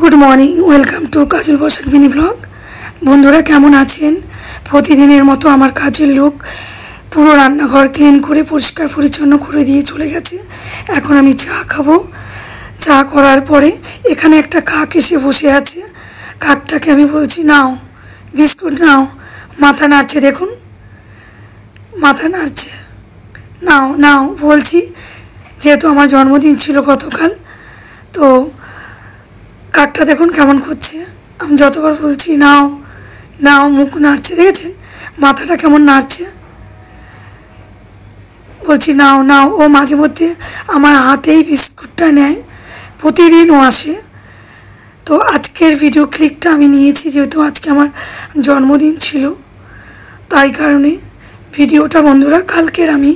Good morning welcome to Kajal Basak mini blog. बंधुरा केमन आছেন? प्रतिदिनेर मतो आमार काजेर लोक पुरो रान्नाघर क्लिन करे परिष्कार परिच्छन्न करे दिए चले गेছে। এখন আমি চা খাবো। চা করার পরে এখানে একটা কাক এসে বসে আছে। কাকটাকে আমি বলছি নাও বিস্কুট নাও, মাথা নাড়ছে, দেখুন মাথা নাড়ছে, নাও নাও বলছি, যেহেতু আমার জন্মদিন ছিল গতকাল, তো কাকটা দেখুন কেমন করছে। আমি যতবার বলছি নাও নাও, মুখ নাড়ছে, দেখেছেন মাথাটা কেমন নাড়ছে, বলছি নাও নাও। ও মাঝে মধ্যে আমার হাতেই বিস্কুটটা নেয়, প্রতিদিন ও আসে। তো আজকের ভিডিও ক্লিপটা আমি নিয়েছি যেহেতু আজকে আমার জন্মদিন ছিল, তাই কারণে ভিডিওটা বন্ধুরা কালকের আমি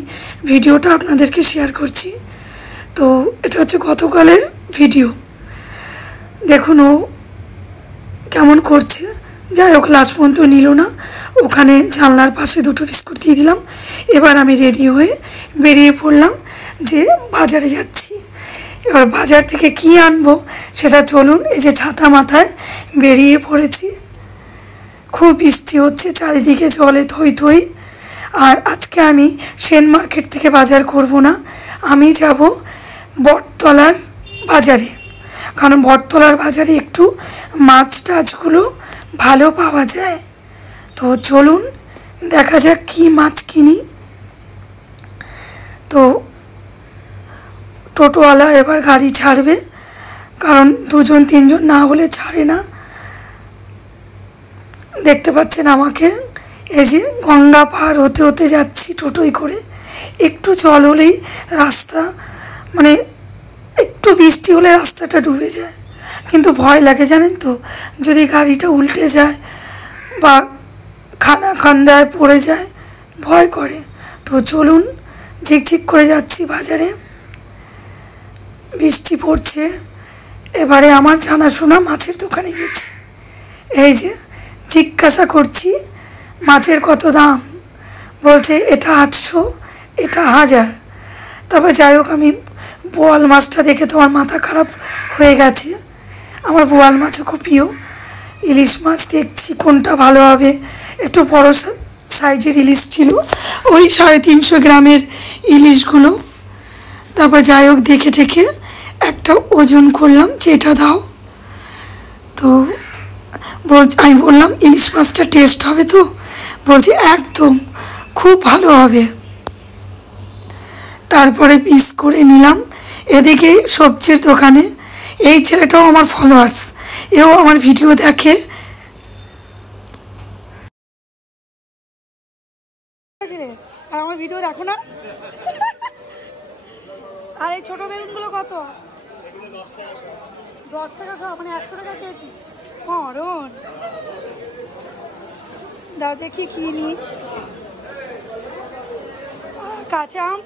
ভিডিওটা আপনাদেরকে শেয়ার করছি। তো এটা হচ্ছে গতকালের ভিডিও। দেখুন ও কেমন করছে। যাই হোক, লাস্ট পর্যন্ত নিল না, ওখানে জানলার পাশে দুটো বিস্কুট দিয়ে দিলাম। এবার আমি রেডি হয়ে বেরিয়ে পড়লাম যে বাজারে যাচ্ছি। এবার বাজার থেকে কি আনবো সেটা চলুন, এই যে ছাতা মাথায় বেরিয়ে পড়েছি। খুব বৃষ্টি হচ্ছে, চারিদিকে জলে থই থই। আর আজকে আমি সেন মার্কেট থেকে বাজার করব না, আমি যাব বটতলার বাজারে, কারণ বটতলার বাজারে একটু মাছ টাছগুলো ভালো পাওয়া যায়। তো চলুন দেখা যাক কী মাছ কিনি। তো টোটোওয়ালা এবার গাড়ি ছাড়বে, কারণ দুজন তিনজন না হলে ছাড়ে না। দেখতে পাচ্ছেন আমাকে, এই যে গঙ্গা পার হতে হতে যাচ্ছি টোটোয় করে। একটু জল হলেই রাস্তা, মানে একটু বৃষ্টি হলে রাস্তাটা ডুবে যায়, কিন্তু ভয় লাগে জানেন তো, যদি গাড়িটা উল্টে যায় বা খান্দায় পড়ে যায়, ভয় করে। তো চলুন, ঝিকঝিক করে যাচ্ছি বাজারে, বৃষ্টি পড়ছে। এবারে আমার জানাশোনা মাছের দোকানে গেছি, এই যে জিজ্ঞাসা করছি মাছের কত দাম, বলছে এটা 800, এটা 1000। তবে যাই হোক, আমি বোয়াল মাছটা দেখে তো আমার মাথা খারাপ হয়ে গেছে। আমার বোয়াল মাছও খুব প্রিয়। ইলিশ মাছ দেখছি কোনটা ভালো হবে, একটু বড় সাইজের ইলিশ ছিল, ওই 350 গ্রামের ইলিশগুলো। তারপর যাই হোক দেখে ঠেকে একটা ওজন করলাম যে এটা দাও। তো আমি বললাম ইলিশ মাছটা টেস্ট হবে তো, বলছি একদম খুব ভালো হবে। তারপরে পিস করে নিলাম। এদিকে সবজির দোকানে এই ছেলেটাও আমার ফলোয়ার্স, এও আমার ভিডিও দেখে। আর আমার ভিডিও দেখো না? আর এই ছোট বেগুনগুলো কত? 10 টাকা সব, মানে 100 টাকা কেজি। অরণ দাও দেখি কি নি। কাঁচা আম,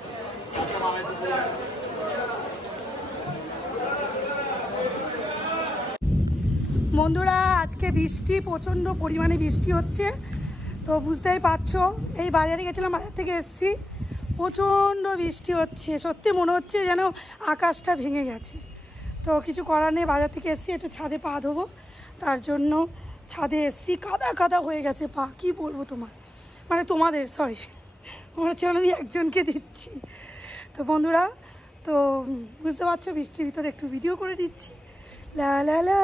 বন্ধুরা আজকে বৃষ্টি, প্রচণ্ড পরিমাণে বৃষ্টি হচ্ছে। তো বুঝতেই পারছো, এই বাজারে গেছিলাম, বাজার থেকে এসেছি, প্রচণ্ড বৃষ্টি হচ্ছে। সত্যি মনে হচ্ছে যেন আকাশটা ভেঙে গেছে। তো কিছু করার নেই, বাজার থেকে এসেছি, একটু ছাদে পা ধোবো, তার জন্য ছাদে এসেছি। কাদা কাদা হয়ে গেছে পা, কি বলবো তোমাদের সরি, মনে হচ্ছে আমি একজনকে দিচ্ছি। তো বন্ধুরা, তো বুঝতে পারছো বৃষ্টির ভিতরে একটু ভিডিও করে দিচ্ছি। লা লা লা।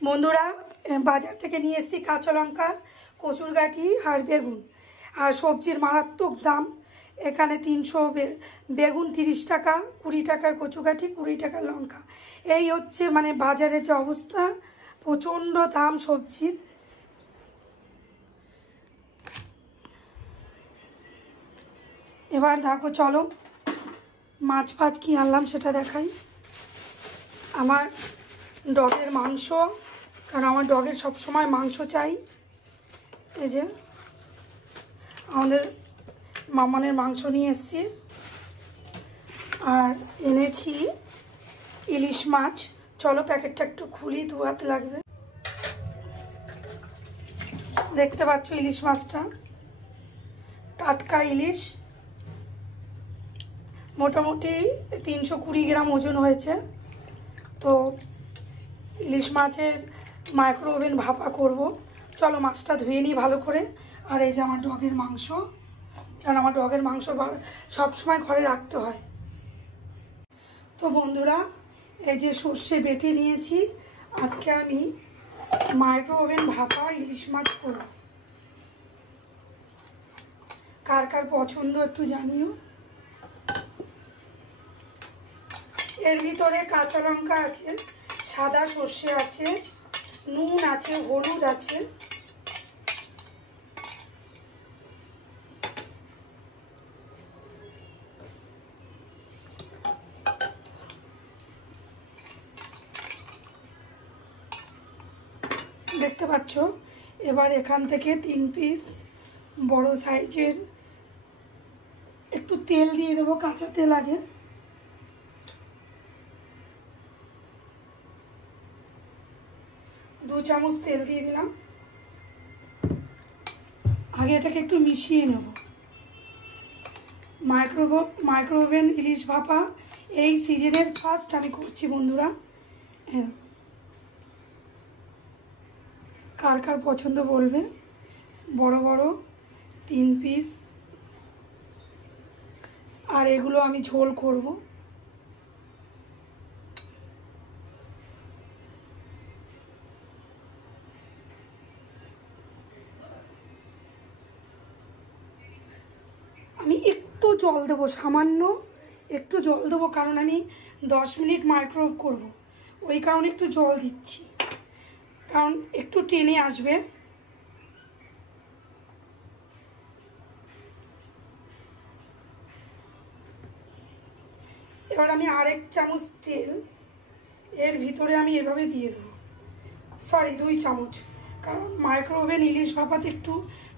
বন্ধুরা বাজার থেকে নিয়ে এসেছি কাঁচা লঙ্কা, কচুরগাঠি আর বেগুন। আর সবজির মারাত্মক দাম এখানে। 300 বেগুন 30 টাকা, 20 টাকার কচুগাঠি, 20 টাকার লঙ্কা। এই হচ্ছে মানে বাজারের যে অবস্থা, প্রচণ্ড দাম সবজির। এবার দেখো, চলো মাছ ফাছ কী আনলাম সেটা দেখাই। আমার ডগের মাংস, কারণ আমার ডগের সবসময় মাংস চাই। এই যে আমাদের মামানের মাংস নিয়ে এসেছি। আর এনেছি ইলিশ মাছ। চলো প্যাকেটটা একটু খুলি, ধোয়াতে লাগবে। দেখতে পাচ্ছ ইলিশ মাছটা, টাটকা ইলিশ, মোটামুটি 320 গ্রাম ওজন হয়েছে। তো ইলিশ মাছের মাইক্রো ওভেন ভাপা করব। চলো মাছটা ধুয়ে নিই ভালো করে। আর এই যে আমার ডগের মাংস, কারণ আমার ডগের মাংস সবসময় ঘরে রাখতে হয়। তো বন্ধুরা, এই যে সর্ষে বেটে নিয়েছি। আজকে আমি মাইক্রো ওভেন ভাপা ইলিশ মাছ করব। কার কার পছন্দ একটু জানিও। এর ভিতরে কাঁচা লঙ্কা আছে, সাদা সর্ষে আছে, নুন আছে, হলুদ আছে। দেখতে পাচ্ছ। এবার এখান থেকে 3 পিস বড় সাইজের একটু তেল দিয়ে দেবো, কাঁচা তেল আগে। দু চামচ তেল দিয়ে দিলাম। আগে এটাকে একটু মিশিয়ে নেব। মাইক্রো ওভেন ইলিশ ভাপা এই সিজনের ফার্স্ট আমি করছি বন্ধুরা। কার কার পছন্দ বলবে। বড় বড় 3 পিস। আর এগুলো আমি ঝোল করব। আমি একটু জল দেবো, সামান্য একটু জল দেবো, কারণ আমি 10 মিনিট মাইক্রোওয়েভ করব। ওই কারণে একটু জল দিচ্ছি, কারণ একটু টেনে আসবে। এবার আমি আরেক চামচ তেল এর ভিতরে আমি এভাবে দিয়ে দেবো। সরি, 2 চামচ, কারণ মাইক্রো ওভেন ইলিশ ভাপাতে একটু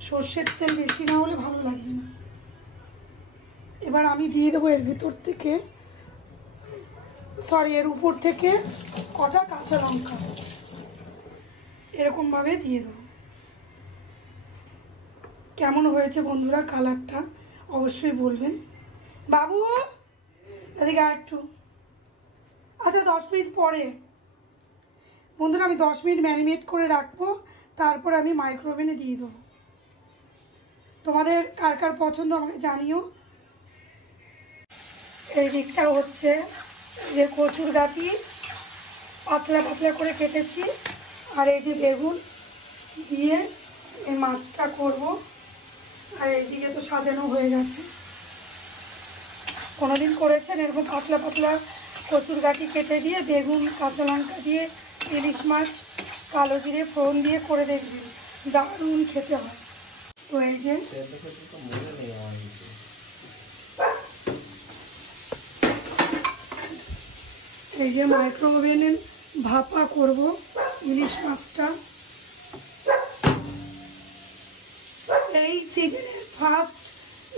সর্ষের তেল বেশি না হলে ভালো লাগবে না। এবার আমি দিয়ে দেবো এর ভিতর থেকে, এর উপর থেকে কটা কাঁচা লঙ্কা এরকমভাবে দিয়ে দেবো। কেমন হয়েছে বন্ধুরা কালারটা অবশ্যই বলবেন। বাবু এদিকে একটু। আচ্ছা, 10 মিনিট পরে বন্ধুরা, আমি 10 মিনিট ম্যারিনেট করে রাখবো, তারপরে আমি মাইক্রো ওভেনে দিয়ে দেবো। তোমাদের কার কার পছন্দ আমাকে জানিও। এই দিকটা হচ্ছে যে কচুর গাঁটি পাতলা পাতলা করে কেটেছি, আর এই যে বেগুন দিয়ে এই মাছটা করব। আর এইদিকে তো সাজানো হয়ে গেছে। কোনোদিন করেছেন এরকম পাতলা পাতলা কচুর গাঁটি কেটে দিয়ে বেগুন কাঁচা লঙ্কা দিয়ে ইলিশ মাছ কালো জিরে ফোড়ন দিয়ে করে দেখবেন, দারুণ খেতে হয়। তো এই যে মাইক্রো ওভেনে ভাপা করব ইলিশ মাছটা। এই সিজনের ফার্স্ট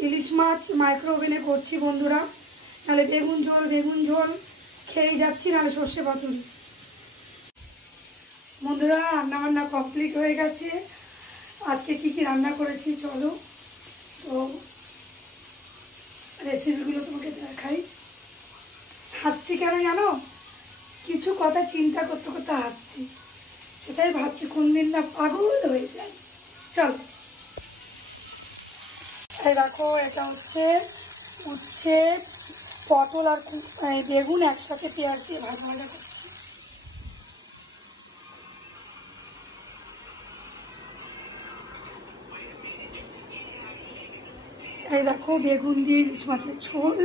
ইলিশ মাছ মাইক্রো ওভেনে করছি বন্ধুরা, নাহলে বেগুন ঝোল খেয়েই যাচ্ছি, নাহলে সর্ষে পাতুরি। বন্ধুরা, রান্নাবান্না কমপ্লিট হয়ে গেছে। আজকে কি কি রান্না করেছি চলো তো রেসিপিগুলো তোমাকে দেখাই। হাসছি কেন জানো? কিছু কথা চিন্তা করতে করতে হাসছি, সেটাই ভাবছি কোন দিন না পাগল হয়ে যায়। চলো, এই দেখো, এটা হচ্ছে উচ্ছে, পটল আর বেগুন একসাথে পেঁয়াজ দিয়ে ভাজা করছি। এই দেখো, বেগুন দিয়ে ইলিশ মাছের ঝোল।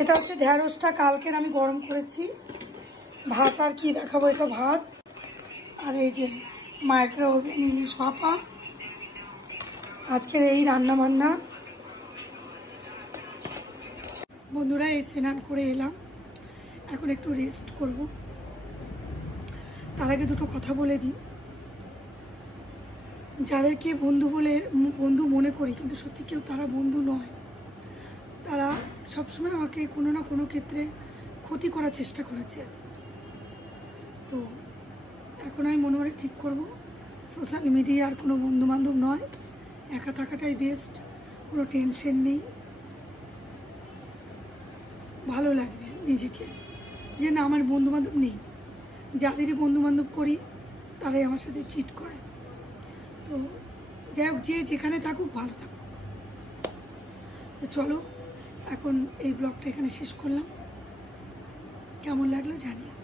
এটা হচ্ছে ঢেঁড়সটা কালকের আমি গরম করেছি। ভাত আর কি দেখাবো, এটা ভাত। আর এই যে মাইক্রো ওভেন ইলিশ ভাপা, আজকের এই রান্না বান্না। বন্ধুরা, এই স্নান করে এলাম, এখন একটু রেস্ট করব। তার আগে দুটো কথা বলে দিই। যাদেরকে বন্ধু মনে করি, কিন্তু সত্যি কেউ তারা বন্ধু নয়। তারা সবসময় আমাকে কোনো না কোনো ক্ষেত্রে ক্ষতি করার চেষ্টা করেছে। তো এখন আমি মনে মনে ঠিক করব, সোশ্যাল মিডিয়ার কোনো বন্ধুবান্ধব নয়, একা থাকাটাই বেস্ট। কোনো টেনশন নেই, ভালো লাগবে নিজেকে যে না আমার বন্ধুবান্ধব নেই। যাদেরই বন্ধুবান্ধব করি তারাই আমার সাথে চিট করে। তো যাই হোক, যে যেখানে থাকুক ভালো থাকুক। তো চলো এখন এই ব্লগটা এখানে শেষ করলাম, কেমন লাগলো জানিও।